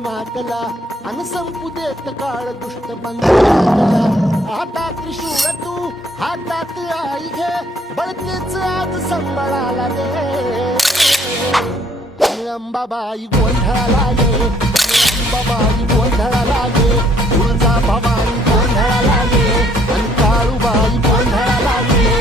मातला अन संपू देत काळ दुष्ट पंचाला आता त्रिशूळ तू हातात आई घे बळतेच आज संबळाला दे अंबाबाई गोंधळाला ये अंबाबाई गोंधळाला ये तुळजा भवानी गोंधळाला ये आणि काळूबाई गोंधळाला ये